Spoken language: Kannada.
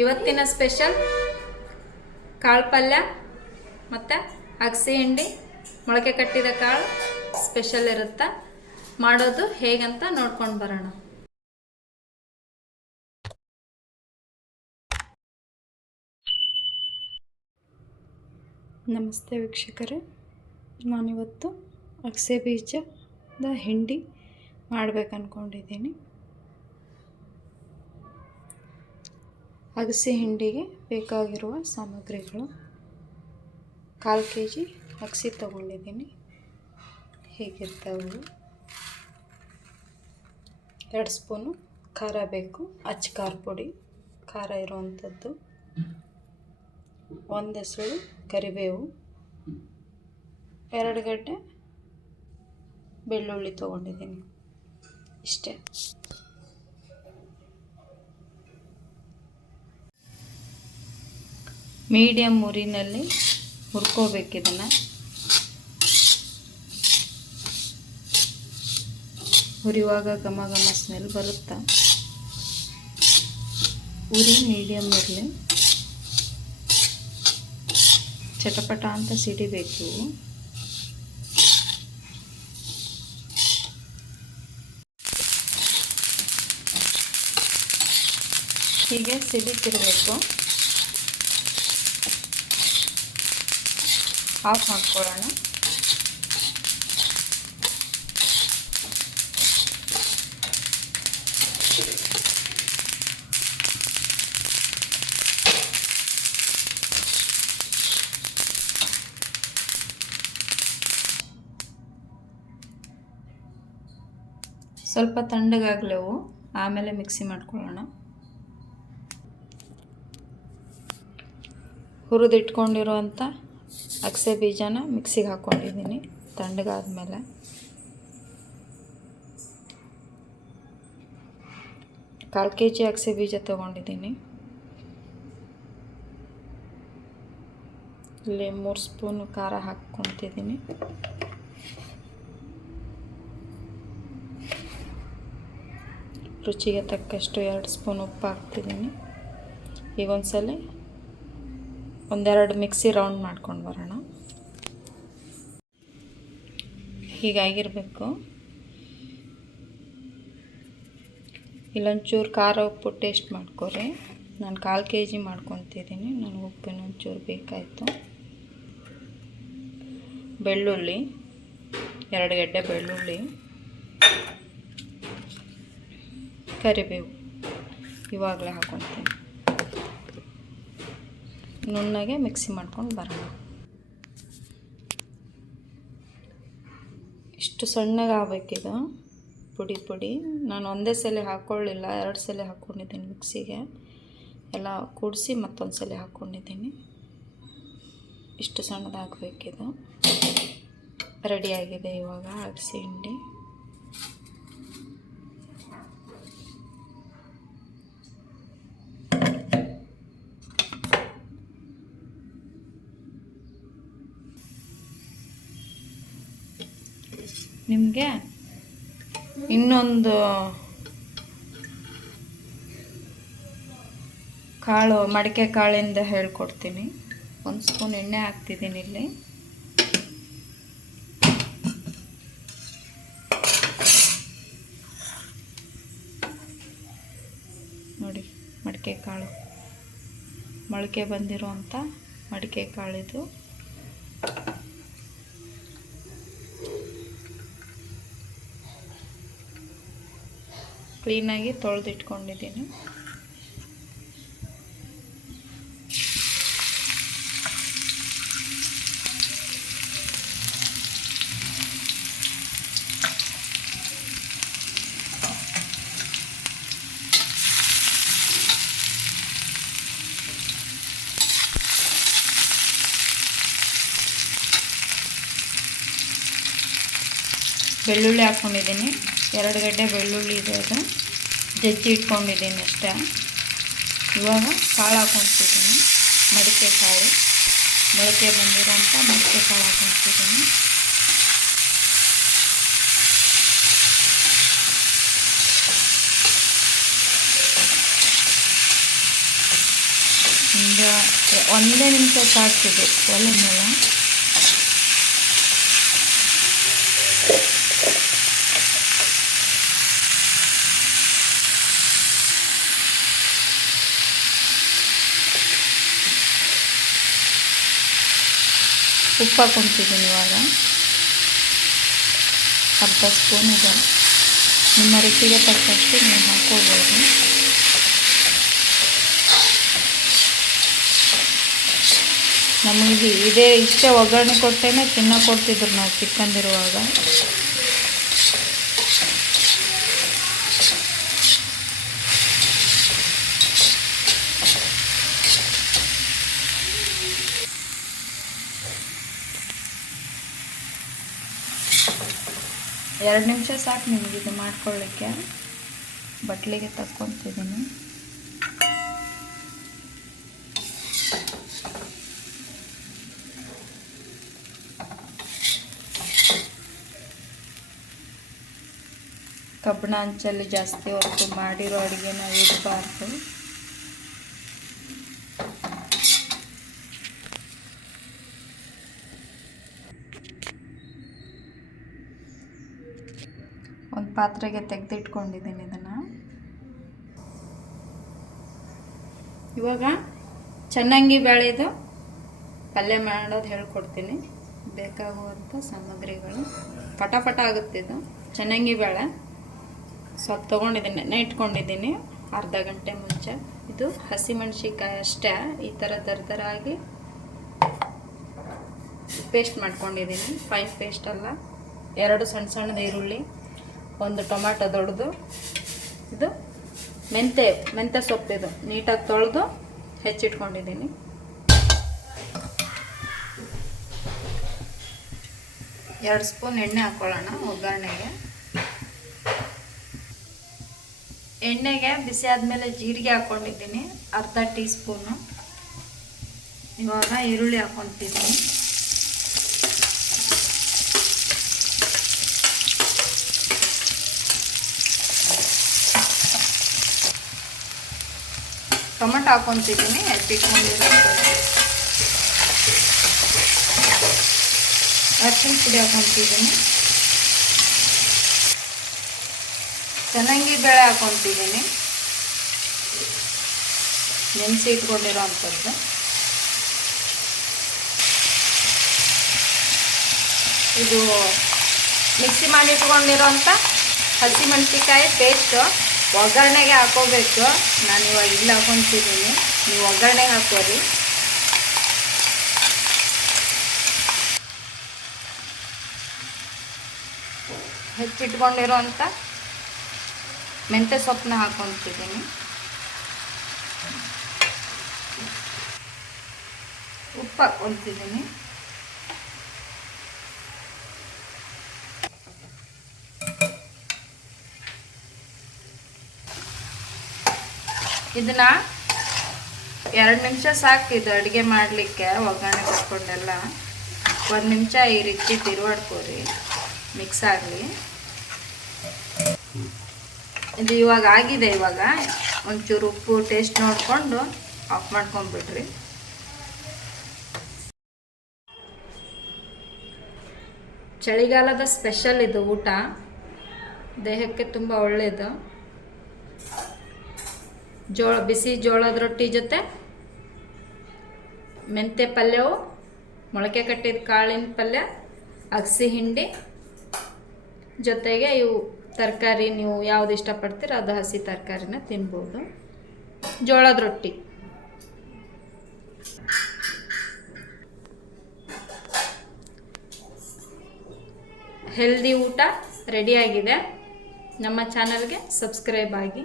ಇವತ್ತಿನ ಸ್ಪೆಷಲ್ ಕಾಳು ಪಲ್ಯ ಮತ್ತು ಅಗಸೆ ಹಿಂಡಿ ಮೊಳಕೆ ಕಟ್ಟಿದ ಕಾಳು ಸ್ಪೆಷಲ್ ಇರುತ್ತೆ. ಮಾಡೋದು ಹೇಗಂತ ನೋಡ್ಕೊಂಡು ಬರೋಣ. ನಮಸ್ತೆ ವೀಕ್ಷಕರೇ, ನಾನಿವತ್ತು ಅಗಸೆ ಬೀಜದ ಹಿಂಡಿ ಮಾಡ್ಬೇಕು ಅಂದ್ಕೊಂಡಿದ್ದೀನಿ. ಅಗಸೆ ಹಿಂಡಿಗೆ ಬೇಕಾಗಿರುವ ಸಾಮಗ್ರಿಗಳು: 1/4 kg ಅಗಸೆ ತೊಗೊಂಡಿದ್ದೀನಿ, ಹೀಗಿರ್ತವೆ. 2 ಸ್ಪೂನು ಖಾರ ಬೇಕು, ಅಚ್ಚ ಖಾರ ಪುಡಿ, ಖಾರ ಇರುವಂಥದ್ದು. 1 ಎಸಳು ಕರಿಬೇವು, 2 ಗಡ್ಡೆ ಬೆಳ್ಳುಳ್ಳಿ ತೊಗೊಂಡಿದ್ದೀನಿ. ಇಷ್ಟೇ. ಮೀಡಿಯಮ್ ಉರಿನಲ್ಲಿ ಹುರ್ಕೋಬೇಕು. ಇದನ್ನು ಹುರಿಯುವಾಗ ಘಮ ಘಮ ಸ್ಮೆಲ್ ಬರುತ್ತೆ. ಉರಿ ಮೀಡಿಯಮ್ ಇರಲಿ, ಚಟಪಟ ಅಂತ ಸಿಡಿಬೇಕು. ಹೀಗೆ ಸಿಡಿತಿರಬೇಕು. ಆಫ್ ಮಾಡ್ಕೊಳ್ಳೋಣ. ಸ್ವಲ್ಪ ತಣ್ಣಗಾಗಲವು, ಆಮೇಲೆ ಮಿಕ್ಸಿ ಮಾಡ್ಕೊಳ್ಳೋಣ. ಹುರಿದಿಟ್ಕೊಂಡಿರುವಂಥ ಅಗಸೆ ಬೀಜನ ಮಿಕ್ಸಿಗೆ ಹಾಕ್ಕೊಂಡಿದ್ದೀನಿ. ತಣ್ಣಗಾದ್ಮೇಲೆ ಕಾಲು kg ಅಗಸೆ ಬೀಜ ತೊಗೊಂಡಿದ್ದೀನಿ. ಇಲ್ಲಿ 3 ಸ್ಪೂನು ಖಾರ ಹಾಕ್ಕೊತಿದ್ದೀನಿ. ರುಚಿಗೆ ತಕ್ಕಷ್ಟು 2 ಸ್ಪೂನ್ ಉಪ್ಪು ಹಾಕ್ತಿದ್ದೀನಿ. ಈಗ ಒಂದ್ಸಲ ಒಂದೆರಡು ಮಿಕ್ಸಿ ರೌಂಡ್ ಮಾಡ್ಕೊಂಡು ಬರೋಣ. ಹೀಗಾಗಿರಬೇಕು. ಇಲ್ಲೊಂಚೂರು ಖಾರ ಉಪ್ಪು ಟೇಸ್ಟ್ ಮಾಡ್ಕೊರಿ. ನಾನು 1/4 kg ಮಾಡ್ಕೊತಿದ್ದೀನಿ, ನನಗೆ ಉಪ್ಪು ಇನ್ನೊಂಚೂರು ಬೇಕಾಯಿತು. ಬೆಳ್ಳುಳ್ಳಿ 2 ಗೆಡ್ಡೆ ಬೆಳ್ಳುಳ್ಳಿ, ಕರಿಬೇವು ಇವಾಗಲೇ ಹಾಕ್ಕೊತೀನಿ. ನುಣ್ಣಗೆ ಮಿಕ್ಸಿ ಮಾಡ್ಕೊಂಡು ಬರೋಣ. ಇಷ್ಟು ಸಣ್ಣಗೆ ಆಗಬೇಕಿದು ಪುಡಿ ಪುಡಿ. ನಾನು ಒಂದೇ ಸಲ ಹಾಕ್ಕೊಳ್ಳಿಲ್ಲ, 2 ಸಲ ಹಾಕ್ಕೊಂಡಿದ್ದೀನಿ ಮಿಕ್ಸಿಗೆ. ಎಲ್ಲ ಕೂಡಿಸಿ ಮತ್ತೊಂದು ಸಲ ಹಾಕ್ಕೊಂಡಿದ್ದೀನಿ. ಇಷ್ಟು ಸಣ್ಣದಾಗಬೇಕಿದು. ರೆಡಿಯಾಗಿದೆ ಇವಾಗ ಅಗಸೆ ಹಿಂಡಿ. ನಿಮಗೆ ಇನ್ನೊಂದು ಕಾಳು, ಮಡಿಕೆ ಕಾಳಿಂದ ಹೇಳ್ಕೊಡ್ತೀನಿ. 1 ಸ್ಪೂನ್ ಎಣ್ಣೆ ಹಾಕ್ತಿದ್ದೀನಿ ಇಲ್ಲಿ. ನೋಡಿ, ಮಡಿಕೆ ಕಾಳು, ಮೊಳಕೆ ಬಂದಿರುವಂಥ ಮಡಿಕೆ ಕಾಳಿದು. ಕ್ಲೀನಾಗಿ ತೊಳೆದಿಟ್ಕೊಂಡಿದ್ದೀನಿ. ಬೆಳ್ಳುಳ್ಳಿ ಹಾಕ್ಕೊಂಡಿದ್ದೀನಿ. 2 ಗಡ್ಡೆ ಬೆಳ್ಳುಳ್ಳಿ ಇದೆ, ಅದು ಜಜ್ಜಿ ಇಟ್ಕೊಂಡಿದ್ದೀನಿ ಅಷ್ಟೇ. ಇವಾಗ ಕಾಳು ಹಾಕ್ಕೊತಿದ್ದೀನಿ. ಮಡಿಕೆ ಕಾಳು, ಮೊಳಕೆ ಬಂದಿರೋಂಥ ಮಡಿಕೆ ಕಾಳು ಹಾಕ್ಕೊತಿದ್ದೀನಿ. ಈಗ ಒಂದೇ ನಿಮಿಷ ಸಾಕಿದೆ ಒಲೆ ಮೇಲೆ. ಉಪ್ಪು ಹಾಕ್ಕೊತಿದ್ದೀನಿ ಇವಾಗ, ಅರ್ಧ ಸ್ಪೂನ್ ಇದೆ. ನಿಮ್ಮ ರುಚಿಗೆ ತಕ್ಕಷ್ಟು ನೀವು ಹಾಕ್ಕೋಬೋದು. ನಮಗೆ ಇಷ್ಟೇ ಒಗ್ಗರಣೆ ಕೊಟ್ಟೇನೆ ತಿನ್ನೋಕೆ ಕೊಡ್ತಿದ್ರು ನಾವು ಚಿಕ್ಕಂದಿರುವಾಗ. ಎರಡು ನಿಮಿಷ ಸಾಕು ನಿಮಗೆ ಇದು ಮಾಡ್ಕೊಳ್ಳಿಕ್ಕೆ. ಬಟ್ಲಿಗೆ ತಕ್ಕೊತಿದ್ದೀನಿ. ಕಬ್ಬಿಣ ಹಂಚಲ್ಲಿ ಜಾಸ್ತಿ ಹೊತ್ತು ಮಾಡಿರೋ ಅಡುಗೆನ ಇಡಬಾರ್ದು. ಒಂದು ಪಾತ್ರೆಗೆ ತೆಗೆದಿಟ್ಕೊಂಡಿದ್ದೀನಿ ಇದನ್ನು. ಇವಾಗ ಚನ್ನಂಗಿ ಬೇಳೆದು ಪಲ್ಯ ಮಾಡೋದು ಹೇಳ್ಕೊಡ್ತೀನಿ. ಬೇಕಾಗುವಂಥ ಸಾಮಗ್ರಿಗಳು ಪಟಾಪಟ ಆಗುತ್ತೆ. ಇದು ಚನ್ನಂಗಿ ಬೇಳೆ ಸ್ವಲ್ಪ ತೊಗೊಂಡಿದ್ದೀನಿ, ನೆನೆ ಇಟ್ಕೊಂಡಿದ್ದೀನಿ ಅರ್ಧ ಗಂಟೆ ಮುಂಚೆ. ಇದು ಹಸಿಮೆಣ್ಸಿಕಾಯಿ ಅಷ್ಟೇ, ಈ ಥರ ದರದರಾಗಿ ಪೇಸ್ಟ್ ಮಾಡ್ಕೊಂಡಿದ್ದೀನಿ. ಫೈನ್ ಪೇಸ್ಟ್ ಅಲ್ಲ. 2 ಸಣ್ಣ ಸಣ್ಣದ ಈರುಳ್ಳಿ, 1 ಟೊಮ್ಯಾಟೊ ದೊಡ್ಡದು. ಇದು ಮೆಂತ್ಯ ಸೊಪ್ಪಿದು ನೀಟಾಗಿ ತೊಳೆದು ಹೆಚ್ಚಿಟ್ಕೊಂಡಿದ್ದೀನಿ. ಎರಡು ಸ್ಪೂನ್ ಎಣ್ಣೆ ಹಾಕ್ಕೊಳ್ಳೋಣ ಒಗ್ಗರಣೆಗೆ. ಎಣ್ಣೆಗೆ ಬಿಸಿ ಆದಮೇಲೆ ಜೀರಿಗೆ ಹಾಕ್ಕೊಂಡಿದ್ದೀನಿ, ಅರ್ಧ ಟೀ ಸ್ಪೂನು. ಇವಾಗ ಈರುಳ್ಳಿ ಹಾಕ್ಕೊತಿದ್ದೀನಿ. ಟೊಮೆಟೊ ಹಾಕ್ಕೊತಿದ್ದೀನಿ, ಹೆಚ್ಚಿಟ್ಕೊಂಡಿರೋ. ಅರಿಶಿನ ಪುಡಿ ಹಾಕ್ಕೊತಿದ್ದೀನಿ. ಚನ್ನಂಗಿ ಬೇಳೆ ಹಾಕ್ಕೊತಿದ್ದೀನಿ, ನೆನೆಸಿ ಇಟ್ಕೊಂಡಿರೋ ಅಂಥದ್ದು. ಇದು ಮಿಕ್ಸಿ ಮಾಡಿ ಇಟ್ಕೊಂಡಿರೋಂಥ ಹಸಿಮೆಣ್ಸಿಕಾಯಿ ಪೇಸ್ಟು ಒಗ್ಗರಣೆಗೆ ಹಾಕೋಬೇಕು. ನಾನು ಇವಾಗ ಇಲ್ಲಿ ಹಾಕ್ಕೊತಿದ್ದೀನಿ, ನೀವು ಒಗ್ಗರಣೆಗೆ ಹಾಕೋರಿ. ಹೆಚ್ಚಿಟ್ಕೊಂಡಿರೋಂಥ ಮೆಂತ್ಯ ಸೊಪ್ಪನ್ನ ಹಾಕ್ಕೊತಿದ್ದೀನಿ. ಉಪ್ಪು ಹಾಕ್ಕೊತಿದ್ದೀನಿ. ಇದನ್ನ 2 ನಿಮಿಷ ಸಾಕು ಇದು ಅಡುಗೆ ಮಾಡಲಿಕ್ಕೆ. ಒಗ್ಗರಣೆ ಕೊಟ್ಕೊಂಡೆಲ್ಲ 1 ನಿಮಿಷ ಈ ರೀತಿ ತಿರುವಾಡ್ಕೋರಿ, ಮಿಕ್ಸ್ ಆಗಲಿ. ಇದು ಇವಾಗ ಆಗಿದೆ. ಇವಾಗ ಒಂಚೂರು ಉಪ್ಪು ಟೇಸ್ಟ್ ನೋಡಿಕೊಂಡು ಆಫ್ ಮಾಡ್ಕೊಂಡ್ಬಿಡ್ರಿ. ಚಳಿಗಾಲದ ಸ್ಪೆಷಲ್ ಇದು ಊಟ, ದೇಹಕ್ಕೆ ತುಂಬ ಒಳ್ಳೆಯದು. ಬಿಸಿ ಜೋಳದ ರೊಟ್ಟಿ ಜೊತೆ ಮೆಂತ್ಯ ಪಲ್ಯವು, ಮೊಳಕೆ ಕಟ್ಟಿದ ಕಾಳಿನ ಪಲ್ಯ, ಅಗಸಿ ಹಿಂಡಿ ಜೊತೆಗೆ ಇವು ತರಕಾರಿ ನೀವು ಯಾವುದು ಇಷ್ಟಪಡ್ತೀರ ಅದು ಹಸಿ ತರಕಾರಿನ ತಿನ್ಬೋದು. ಜೋಳದ ರೊಟ್ಟಿ. ಹೆಲ್ದಿ ಊಟ ರೆಡಿಯಾಗಿದೆ. ನಮ್ಮ ಚಾನಲ್ಗೆ ಸಬ್ಸ್ಕ್ರೈಬ್ ಆಗಿ.